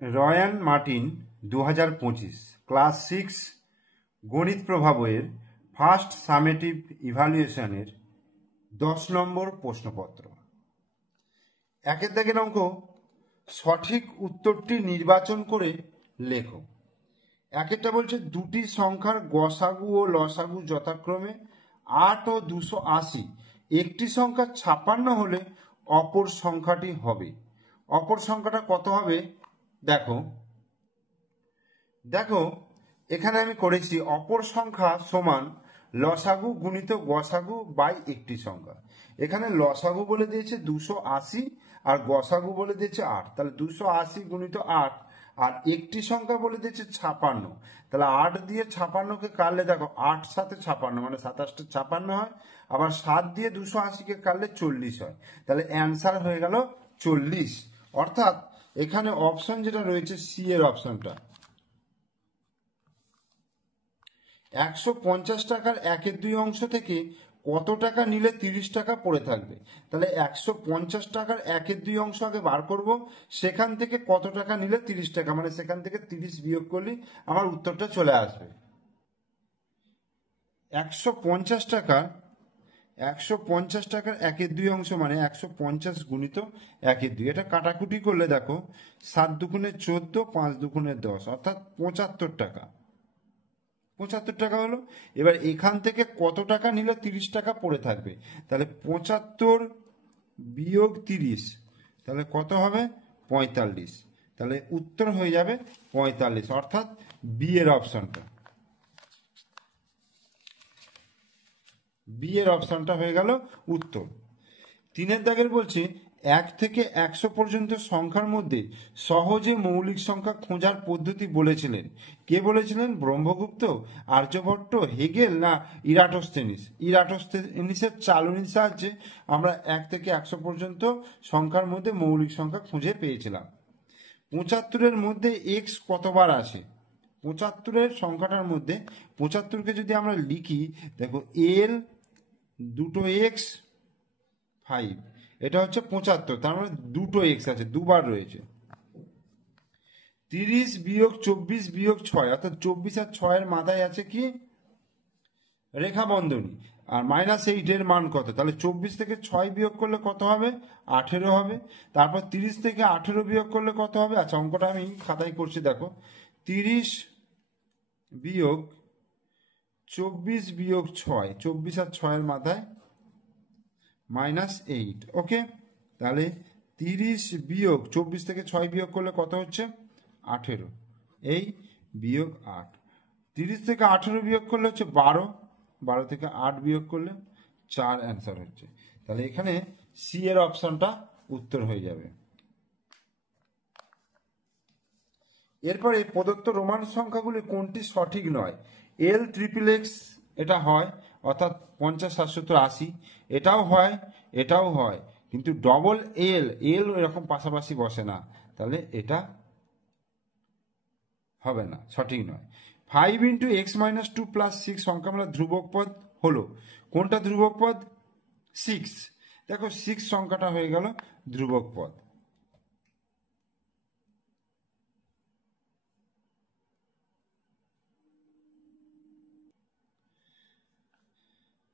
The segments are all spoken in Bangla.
রয়ান মার্টিন 2025 ক্লাস 6 গণিত প্রভাবের ফার্স্ট সামেটিভ ইভ্যালুয়েশনের 10 নম্বর প্রশ্নপত্র। একের দাগের অঙ্ক, সঠিক উত্তরটি নির্বাচন করে লেখো। একেরটা বলছে দুটি সংখ্যার গসাগু ও লসাগু যথাক্রমে 8 ও 280, একটি সংখ্যা 56 হলে অপর সংখ্যাটি হবে। অপর সংখ্যাটা কত হবে দেখো দেখো এখানে আমি করেছি অপর সংখ্যা সমান লসাগু গুণিত গসাগু বাই একটি সংখ্যা। এখানে লসাগু বলে দিয়েছে 280 আর গসাগু বলে দিয়েছে 8, তাহলে 280 গুণিত 8 আর একটি সংখ্যা বলে দিয়েছে 56, তাহলে 8 দিয়ে 56কে কাটলে দেখো 8 সাথে 56 মানে 27টা 56 হয়, আবার 7 দিয়ে 280কে কাটলে 40 হয়, তাহলে অ্যান্সার হয়ে গেল 40। অর্থাৎ এখানে অপশন যেটা রয়েছে সি এর অপশনটা 150 টাকার 1/2 অংশ থেকে কত টাকা নিলে 30 টাকা পড়ে থাকবে। তাহলে 150 টাকার 1/2 অংশ আগে বার করব, সেখান থেকে কত টাকা নিলে 30 টাকা, মানে সেখান থেকে 30 বিয়োগ করলে আমার উত্তরটা চলে আসবে। 150 টাকার 1/2 অংশ মানে 150 গুণিত 1/2, এটা কাটাকুটি করলে দেখো 7 দুগুণে 14, 5 দুগুণে 10, অর্থাৎ 75 টাকা। 75 টাকা হলো। এবার এখান থেকে কত টাকা নিলে 30 টাকা পড়ে থাকবে, তাহলে 75 বিয়োগ 30, তাহলে কত হবে 45, তাহলে উত্তর হয়ে যাবে 45, অর্থাৎ বি এর অপশনটা, বি এর অপশনটা হয়ে গেল উত্তর। 3 দাগের বলছে 1 থেকে 100 পর্যন্ত সংখ্যার মধ্যে সহজে মৌলিক সংখ্যা খোঁজার পদ্ধতি বলেছিলেন। কে বলেছিলেন? ব্রহ্মগুপ্ত, আর্যভট্ট, হেগেল না ইরাটোস্থেনিস? ইরাটোস্থেনিসের চালনির সাহায্যে আমরা 1 থেকে 100 পর্যন্ত সংখ্যার মধ্যে মৌলিক সংখ্যা খুঁজে পেয়েছিলাম। 75-এর মধ্যে এক্স কতবার আসে? 75-এর সংখ্যাটার মধ্যে 75কে যদি আমরা লিখি, দেখো এল দুটো এক্স 5, এটা হচ্ছে 75, তার মানে দুটো এক্স আছে, দুবার রয়েছে। 30 বিয়োগ 24 বিয়োগ 6, অর্থাৎ 24 আর 6 এর মাথায় আছে কি রেখা বন্ধনী, আর -8 এর মান কত? তাহলে 24 থেকে 6 বিয়োগ করলে কত হবে? 18 হবে। তারপর 30 থেকে 18 বিয়োগ করলে কত হবে? আচ্ছা, অঙ্কটা আমি খাতায় করছি, দেখো 30 বিয়োগ 24 বিয়োগ 6, 24 আর 6 এর মাথায় -8, ওকে। তাহলে 30 বিয়োগ 24 থেকে 6 বিয়োগ করলে কত হচ্ছে? 18, এই বিয়োগ 8। 30 থেকে 18 বিয়োগ করলে হচ্ছে 12, 12 থেকে 8 বিয়োগ করলে 4 অ্যান্সার হচ্ছে। তাহলে এখানে সি এর অপশনটা উত্তর হয়ে যাবে। এরপরে প্রদত্ত রোমান সংখ্যাগুলি কোনটি সঠিক নয়? এল ট্রিপল এক্স এটা হয়, অর্থাৎ 50, 7, 80, এটাও হয়, এটাও হয়, কিন্তু ডবল এল এরকম পাশাপাশি বসে না, তাহলে এটা হবে না, সঠিক নয়। 5 × x-2 + 6 সংখ্যামালা ধ্রুবক পদ হলো, কোনটা ধ্রুবক পদ? 6। দেখো 6 সংখ্যাটা হয়ে গেল ধ্রুবক পদ।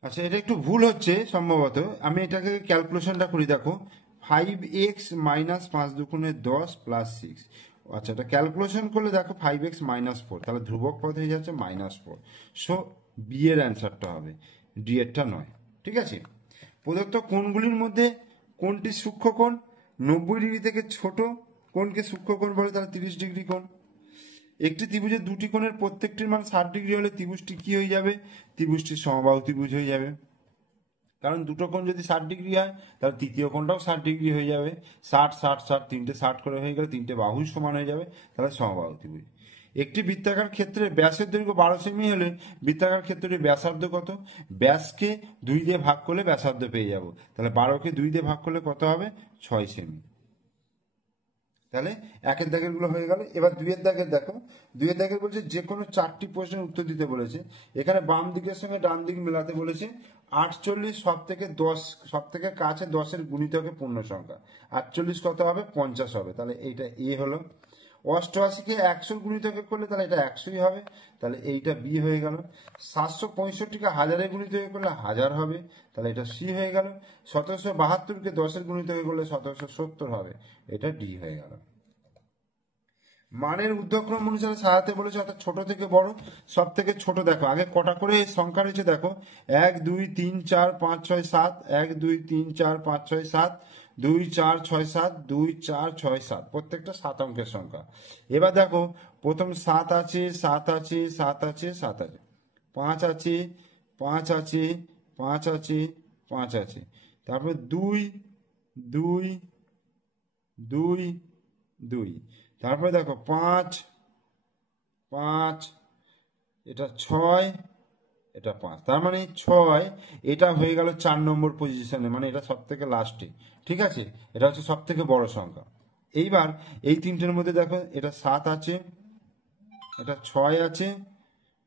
আচ্ছা, এটা একটু ভুল হচ্ছে সম্ভবত, আমি এটাকে ক্যালকুলেশনটা করি। দেখো 5x - 5 দুগুণে 10 + 6, আচ্ছা এটা ক্যালকুলেশন করলে দেখো 5x - 4, তাহলে ধ্রুবক পদ হয়ে যাচ্ছে -4। সো বি এর অ্যান্সারটা হবে, ডি এরটা নয়। ঠিক আছে। প্রদত্ত কোণগুলির মধ্যে কোনটি সূক্ষ্মকোণ? 90 ডিগ্রি থেকে ছোট কোণকে সূক্ষ্মকোণ বলে, তাহলে 30 ডিগ্রি কোণ। একটি ত্রিভুজের দুটি কোণের প্রত্যেকটির মান 60 ডিগ্রি হলে ত্রিভুজটি কি হয়ে যাবে? ত্রিভুজটি সমবাহু ত্রিভুজ হয়ে যাবে। কারণ দুটো কোণ যদি 60 ডিগ্রি হয়, তাহলে তৃতীয় কোণটাও 60 ডিগ্রি হয়ে যাবে। 60, 60, 60, তিনটে 60 করে হয়ে গেলে তিনটে বাহুই সমান হয়ে যাবে, তাহলে সমবাহু ত্রিভুজ। একটি বৃত্তাকার ক্ষেত্রে ব্যাসের দৈর্ঘ্য 12 সেমি হলে বৃত্তাকার ক্ষেত্রটির ব্যাসার্ধ কত? ব্যাসকে 2 দিয়ে ভাগ করলে ব্যাসার্ধ পেয়ে যাব, তাহলে 12কে 2 দিয়ে ভাগ করলে কত হবে? 6 সেমি। তাহলে 1 দাগের গুলো হয়ে গেল। এবার 2 দাগের দেখো, 2 দাগের বলছে যে কোনো 4টি প্রশ্নের উত্তর দিতে বলেছে। এখানে বাম দিকের সঙ্গে ডান দিক মেলাতে বলেছে। 48 সব থেকে কাছে 10-এর গুণিতকে পূর্ণ সংখ্যা, 48 কত হবে? 50 হবে, তাহলে এইটা এ হলো। 88কে 100 গুণিতকে করলে তাহলে এটা 100ই হবে, তাহলে এইটা বি হয়ে গেল। 765কে 1000-এ গুণিতকে করলে 1000 হবে, তাহলে এটা সি হয়ে গেল। 1772কে 10-এর গুণিতকে করলে 1770 হবে, এটা ডি হয়ে গেল। মানের ঊর্ধ্বক্রম অনুসারে সাজাতে বলেছে, অর্থাৎ ছোট থেকে বড়। সব থেকে ছোট দেখো আগে কটা করে সংখ্যা রয়েছে দেখো, 1 2 3 4 5 6 7, 1 2 3 4 5 6 7, 2 4 6 7, 2 4 6 7, প্রত্যেকটা 7 অঙ্কের সংখ্যা। এবার দেখো প্রথম 7 আছে, 7 আছে, 7 আছে, 7 আছে, 5 আছে, 5 আছে, 5 আছে, 5 আছে, তারপর 2 2 2 2, তারপরে দেখো 5 5, এটা 6, এটা 5, তার মানে 6 এটা হয়ে গেল 4 নম্বর পজিশনে, মানে এটা সব থেকে লাস্টে। ঠিক আছে, এটা হচ্ছে সব থেকে বড় সংখ্যা। এইবার এই তিনটের মধ্যে দেখো এটা 7 আছে, এটা 6 আছে,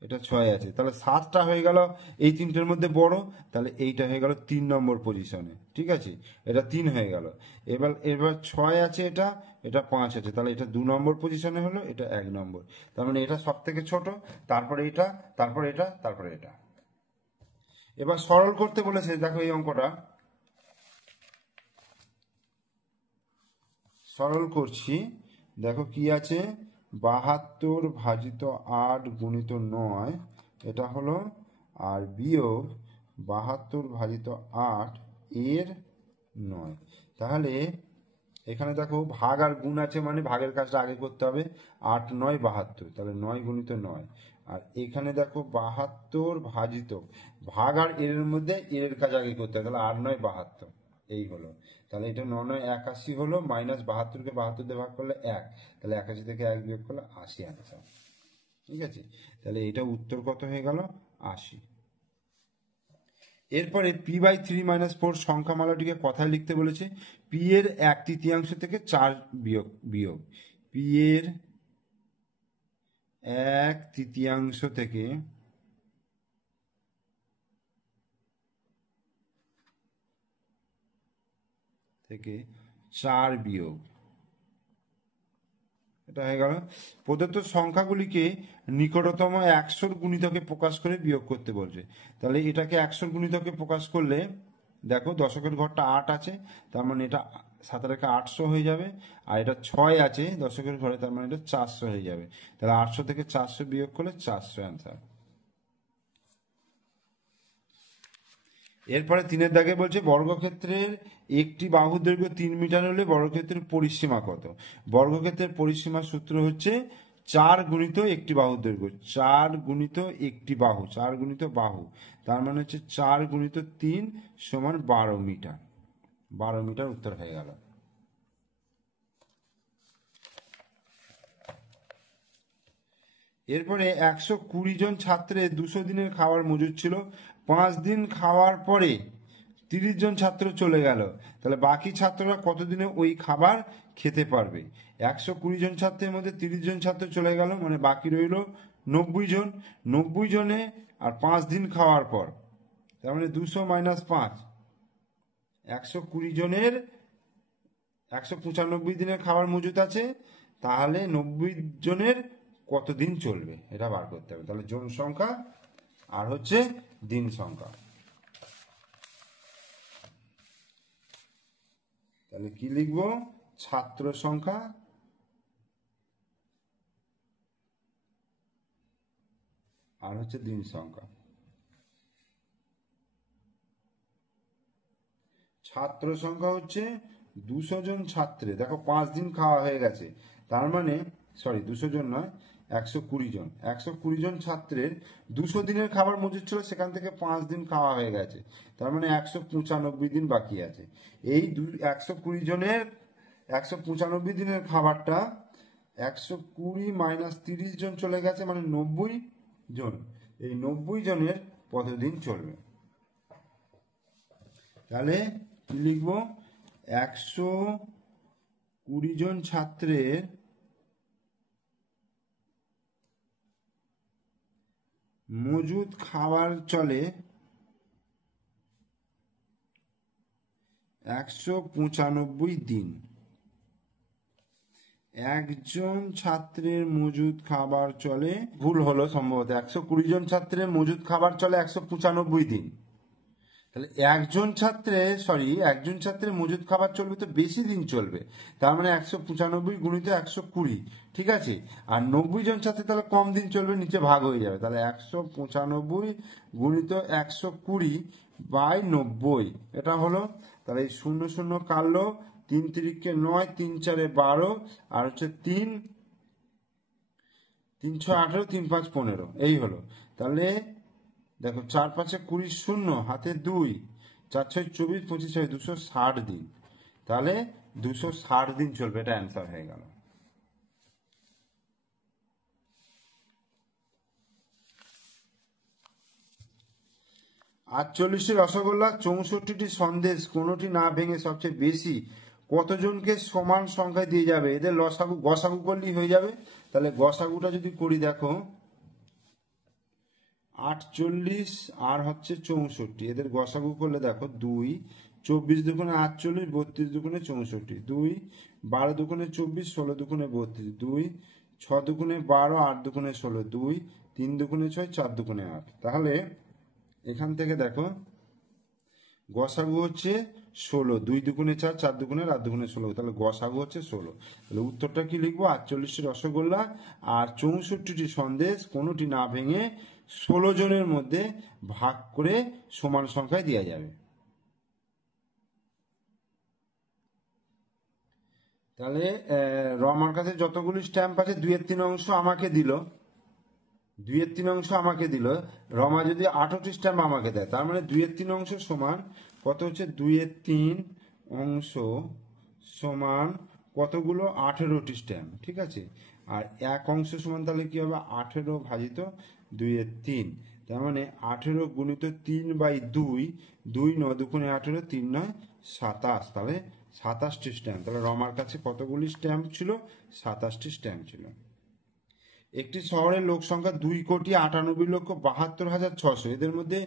এটা 6 আছে, তাহলে 7টা হয়ে গেল এই তিনটের মধ্যে বড়, তাহলে এইটা হয়ে গেল 3 নম্বর পজিশনে। ঠিক আছে, এটা 3 হয়ে গেল। এবার এবার 6 আছে, এটা এটা 5 আছে, তাহলে এটা 2 নম্বর পজিশনে হলো, এটা 1 নম্বর। তার মানে এটা সব থেকে ছোট, তারপরে এটা, তারপরে এটা, তারপরে এটা। এবার সরল করতে বলেছে, দেখো এই অঙ্কটা সরল করছি। দেখো কি আছে, 72 ভাজিত 8 গুণিত 9, এটা হলো, আর বিয়োগ 72 ভাজিত 8 এর 9। তাহলে এখানে দেখো ভাগ আর গুণ আছে, মানে ভাগের কাজটা আগে করতে হবে। 8 9 72, তাহলে 9 গুণিত 9। আর এখানে দেখো 72 ভাজিত, ভাগ আর এর মধ্যে এর কাজ আগে করতে হবে, তাহলে 8 9 72, এই হলো। তাহলে এটা 9 9 81 হলো, মাইনাস 72কে 72 দিয়ে ভাগ করলে 1, তাহলে 81 থেকে 1 বিয়োগ করলে 80 আনসার। ঠিক আছে, তাহলে এটা উত্তর কত হয়ে গেল, 80। এরপরে p/3-4 সংখ্যামালাটিকে কথায় লিখতে বলেছে। পি এর 1/3 থেকে 4 বিয়োগ বিয়োগ পি এর 1/3 থেকে 4 বিয়োগ, এটা হয়ে গেল। প্রদত্ত সংখ্যাগুলিকে নিকটতম 100 গুণিতকে প্রকাশ করে বিয়োগ করতে বলছে। তাহলে এটাকে 100 গুণিতকে প্রকাশ করলে দেখো দশকের ঘরটা 8 আছে, তার মানে এটা 7 রেখা 800 হয়ে যাবে। আর এটা 6 আছে দশকের ঘরে, তার মানে এটা 400 হয়ে যাবে। তাহলে 800 থেকে 400 বিয়োগ করলে 400 অ্যান্সার। এরপরে 3-এর দাগে বলছে, বর্গক্ষেত্রের একটি বাহুর দৈর্ঘ্য 3 মিটার হলে বর্গক্ষেত্রের পরিসীমা কত। বর্গক্ষেত্রের পরিসীমার সূত্র হচ্ছে 4 গুণিত একটি বাহুর দৈর্ঘ্য, 4 গুণিত একটি বাহু, 4 গুণিত বাহু, তার মানে হচ্ছে 4 গুণিত 3 সমান 12 মিটার। 12 মিটার উত্তর হয়ে গেল। এরপরে 120 জন ছাত্রের 200 দিনের খাবার মজুদ ছিল। 5 দিন খাওয়ার পরে 30 জন ছাত্র চলে গেল, তাহলে বাকি ছাত্ররা কতদিনে ওই খাবার খেতে পারবে। 120 জন ছাত্রের মধ্যে 30 জন ছাত্র চলে গেল, মানে বাকি রইল 90 জন। 90 জনে আর 5 দিন খাওয়ার পর, তার মানে 200 মাইনাস 5, 120 জনের 195 দিনের খাবার মজুদ আছে, তাহলে 90 জনের কতদিন চলবে এটা বার করতে হবে। তাহলে জন সংখ্যা আর হচ্ছে দিন সংখ্যা। তাহলে কি লিখব, ছাত্র সংখ্যা আর হচ্ছে দিন সংখ্যা। ছাত্র সংখ্যা হচ্ছে 200 জন ছাত্রে, দেখো 5 দিন খাওয়া হয়ে গেছে, তার মানে 200 জন নয়, 120 জন। 120 জন ছাত্রের 200 দিনের খাবার মজুদ ছিল, সেখান থেকে 5 দিন খাওয়া হয়ে গেছে, তার মানে 195 দিন বাকি আছে। এই 120 জনের 195 দিনের খাবারটা 120 মাইনাস 30 জন চলে গেছে, মানে 90 জন। এই 90 জনের কতদিন চলবে, তাহলে কি লিখব, 120 জন ছাত্রের মজুদ খাবার চলে 195 দিন। একজন ছাত্রের মজুদ খাবার চলে, ভুল হলো সম্ভবত, 120 জন ছাত্রের মজুদ খাবার চলে 195 দিন। তাহলে একজন ছাত্রের মজুদ খাবার চলবে তো বেশি দিন চলবে, তার মানে 195 গুণিত 120, ঠিক আছে। আর 90 জন ছাত্র তাহলে কম দিন চলবে, নিচে ভাগ হয়ে যাবে, তাহলে 195 গুণিত 120 বাই 90, এটা হলো। তাহলে এই 0 0 কাটলো, 3 3 9, 3 4 12, আর হচ্ছে 3 3 6 18, 3 5 15, এই হলো। তাহলে দেখো 4 5 20, 0 হাতে 2, 4 6 24, 25 6 260 দিন, তাহলে 260 দিন চলবে, এটা অ্যান্সার হয়ে গেল। আর 40টি রসগোল্লা, 64টি সন্দেশ কোনোটি না ভেঙে সবচেয়ে বেশি কতজনকে সমান সংখ্যায় দিয়ে যাবে? এদের গসাগু করলেই হয়ে যাবে। তাহলে গসাগুটা যদি করি, দেখো 48 আর হচ্ছে 64, এদের গসাগু করলে দেখো 2, 24 দুগুণে 48, 32 দুগুণে 64, 2, 12 দুগুণে 24, 16 দুগুণে 32, 2, 6 দুগুণে 12, 8 দুগুণে 16, 2, 3 দুগুণে 6, 4 দুগুণে 8। তাহলে এখান থেকে দেখো গসাগু হচ্ছে 16, 2 দুগুণে 4, 4 দুগুণে 8 দুগুণে 16, তাহলে গসাগু হচ্ছে 16। তাহলে উত্তরটা কি লিখবো? 48টি রসগোল্লা আর 64টি সন্দেশ কোনোটি না ভেঙে 16 জনের মধ্যে ভাগ করে সমান সংখ্যায় দেওয়া যাবে। তাহলে রমার কাছে যতগুলি স্ট্যাম্প আছে 2/3 অংশ আমাকে দিল, 2/3 অংশ আমাকে দিল। রমা যদি 18টি স্ট্যাম্প আমাকে দেয়, তার মানে 2/3 অংশ সমান কত হচ্ছে? 2/3 অংশ সমান কতগুলো? 18টি স্ট্যাম্প, ঠিক আছে। আর 1 অংশ সমান তাহলে কি হবে? 18 ভাজিত 2/3, তার মানে 18 গুণিত 3/2, 2 9 দুগুণে 18, 3 9 27, তাহলে 27টি স্ট্যাম্প। তাহলে রমার কাছে কতগুলি স্ট্যাম্প ছিল? 27টি স্ট্যাম্প ছিল। একটি শহরের লোক সংখ্যা 2,98,72,600, এদের মধ্যে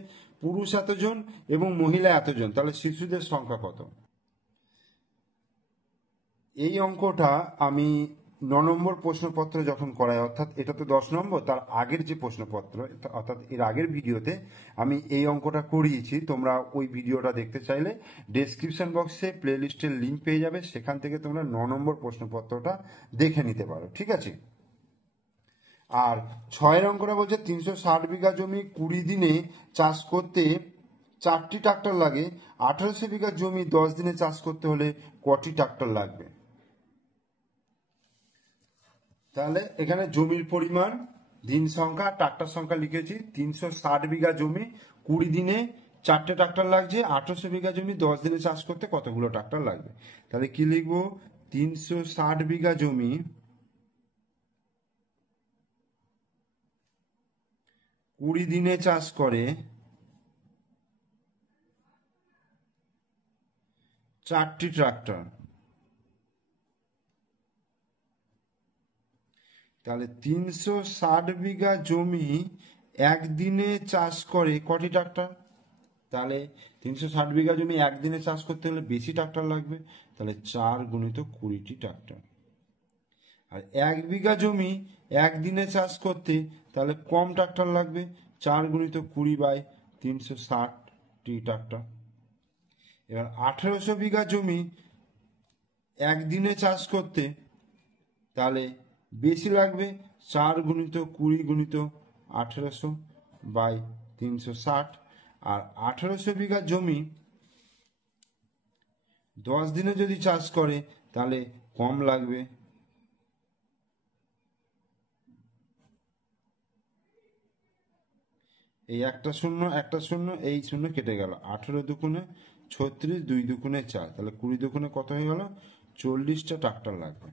পুরুষ এতজন এবং মহিলা এতজন, তাহলে শিশুদের সংখ্যা কত? এই অঙ্কটা আমি 9 নম্বর প্রশ্নপত্র যখন করাই, অর্থাৎ এটা তো 10 নম্বর, তার আগের যে প্রশ্নপত্র, অর্থাৎ এর আগের ভিডিওতে আমি এই অঙ্কটা করিয়েছি। তোমরা ওই ভিডিওটা দেখতে চাইলে ডেসক্রিপশন বক্সে প্লে লিস্টের লিঙ্ক পেয়ে যাবে, সেখান থেকে তোমরা 9 নম্বর প্রশ্নপত্রটা দেখে নিতে পারো, ঠিক আছে। আর 6 অঙ্কটা বলছে 360 বিঘা জমি 20 দিনে চাষ করতে 4টি ট্রাক্টর লাগে, 1800 বিঘা জমি 10 দিনে চাষ করতে হলে কটি ট্রাক্টর লাগবে? তাহলে এখানে জমির পরিমাণ, দিন সংখ্যা, ট্রাক্টর সংখ্যা লিখেছি। 360 বিঘা জমি 20 দিনে 4টে ট্রাক্টর লাগছে, 1800 বিঘা জমি 10 দিনে চাষ করতে কতগুলো ট্রাক্টর লাগবে? তাহলে কি লিখবো? 360 বিঘা জমি 20 দিনে চাষ করে 4টি ট্রাক্টর, তাহলে 360 বিঘা জমি একদিনে চাষ করে কটি ট্রাক্টর? তাহলে 360 বিঘা জমি একদিনে চাষ করতে হলে বেশি ট্রাক্টর লাগবে, তাহলে 4 গুণিত 20টি ট্রাক্টর। আর 1 বিঘা জমি একদিনে চাষ করতে তাহলে কম ট্রাক্টর লাগবে, 4 গুণিত 20/360টি ট্রাক্টর। এবার 1800 বিঘা জমি একদিনে চাষ করতে তাহলে বেশি লাগবে, 4 গুণিত 20 গুণিত 1800/360। আর 1800 বিঘা জমি 10 দিনে যদি চাষ করে তাহলে কম লাগবে, এই একটা শূন্য একটা শূন্য, এই শূন্য কেটে গেল, 18 দুগুণে 36, 2 দুগুণে 4, তাহলে 20 দুগুণে কত হয়ে গেল? 40টা ট্রাক্টর লাগবে।